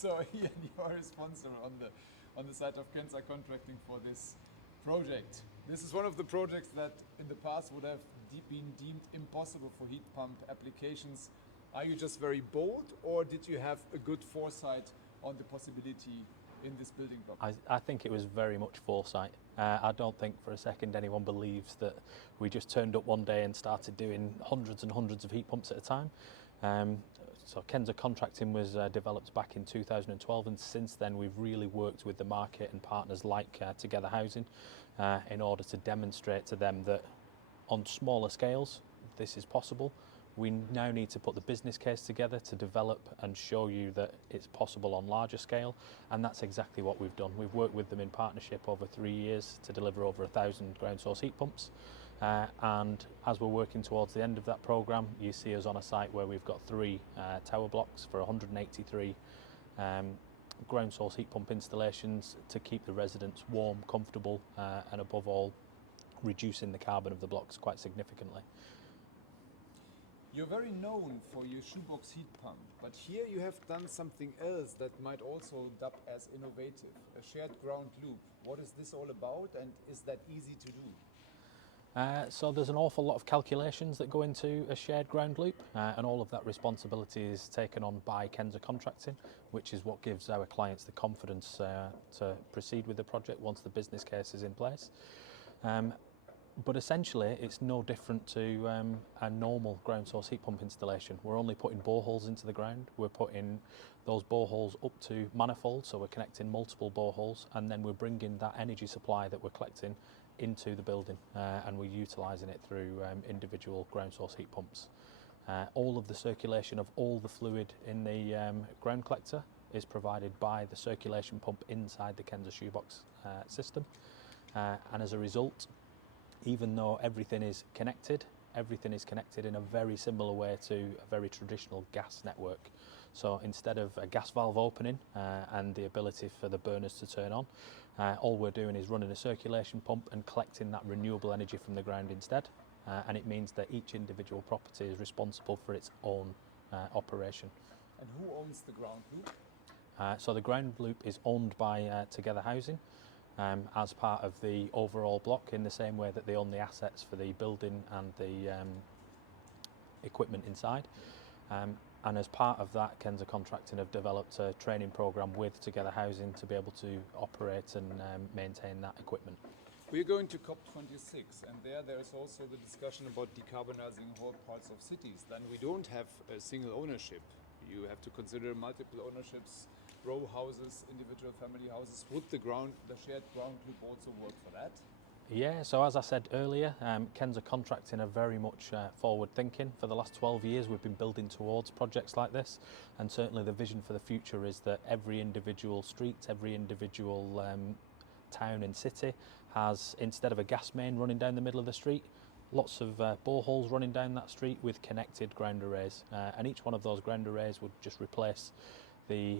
So Iain, you are responsible on the side of Kensa Contracting for this project. This is one of the projects that in the past would have been deemed impossible for heat pump applications. Are you just very bold, or did you have a good foresight on the possibility in this building block? I think it was very much foresight. I don't think for a second anyone believes that we just turned up one day and started doing hundreds and hundreds of heat pumps at a time. So Kensa Contracting was developed back in 2012, and since then we've really worked with the market and partners like Together Housing in order to demonstrate to them that on smaller scales this is possible. We now need to put the business case together to develop and show you that it's possible on larger scale, and that's exactly what we've done. We've worked with them in partnership over 3 years to deliver over 1,000 ground source heat pumps, and as we're working towards the end of that programme, you see us on a site where we've got 3 tower blocks for 183 ground source heat pump installations to keep the residents warm, comfortable, and above all reducing the carbon of the blocks quite significantly. You're very known for your shoebox heat pump, but here you have done something else that might also dub as innovative, a shared ground loop. What is this all about, and is that easy to do? So there's an awful lot of calculations that go into a shared ground loop, and all of that responsibility is taken on by Kensa Contracting, which is what gives our clients the confidence to proceed with the project once the business case is in place. But essentially it's no different to a normal ground source heat pump installation. We're only putting boreholes into the ground. We're putting those boreholes up to manifolds, so we're connecting multiple boreholes, and then we're bringing that energy supply that we're collecting into the building, and we're utilising it through individual ground source heat pumps. All of the circulation of all the fluid in the ground collector is provided by the circulation pump inside the Kensa shoebox system, and as a result, even though everything is connected in a very similar way to a very traditional gas network. So instead of a gas valve opening and the ability for the burners to turn on, all we're doing is running a circulation pump and collecting that renewable energy from the ground instead. And it means that each individual property is responsible for its own operation. And who owns the ground loop? So the ground loop is owned by Together Housing, as part of the overall block, in the same way that they own the assets for the building and the equipment inside. And as part of that, Kensa Contracting have developed a training programme with Together Housing to be able to operate and maintain that equipment. We're going to COP26, and there's also the discussion about decarbonising whole parts of cities. Then we don't have a single ownership. You have to consider multiple ownerships, row houses, individual family houses. Would the shared ground loop also work for that? Yeah, so as I said earlier, Kensa Contracting are very much forward thinking. For the last 12 years we've been building towards projects like this, and certainly the vision for the future is that every individual street, every individual town and city has, instead of a gas main running down the middle of the street, lots of boreholes running down that street with connected ground arrays, and each one of those ground arrays would just replace the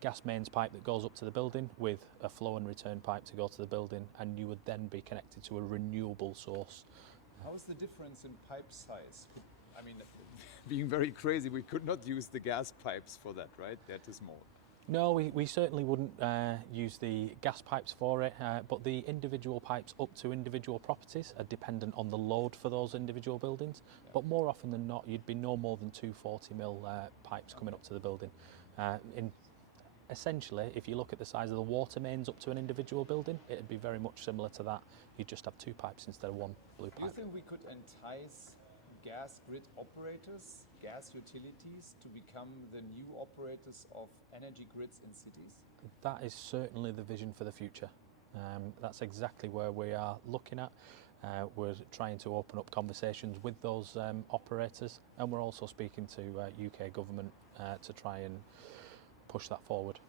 gas mains pipe that goes up to the building with a flow and return pipe to go to the building, and you would then be connected to a renewable source. How is the difference in pipe size? I mean, being very crazy, we could not use the gas pipes for that, right? They're too small. No, we certainly wouldn't use the gas pipes for it, but the individual pipes up to individual properties are dependent on the load for those individual buildings. Yeah. But more often than not, you'd be no more than 240mm pipes coming up to the building. Essentially, if you look at the size of the water mains up to an individual building, it'd be very much similar to that. You'd just have 2 pipes instead of 1 blue pipe. Do you think we could entice gas grid operators, gas utilities, to become the new operators of energy grids in cities? That is certainly the vision for the future. That's exactly where we are looking at. We're trying to open up conversations with those operators, and we're also speaking to UK government to try and push that forward.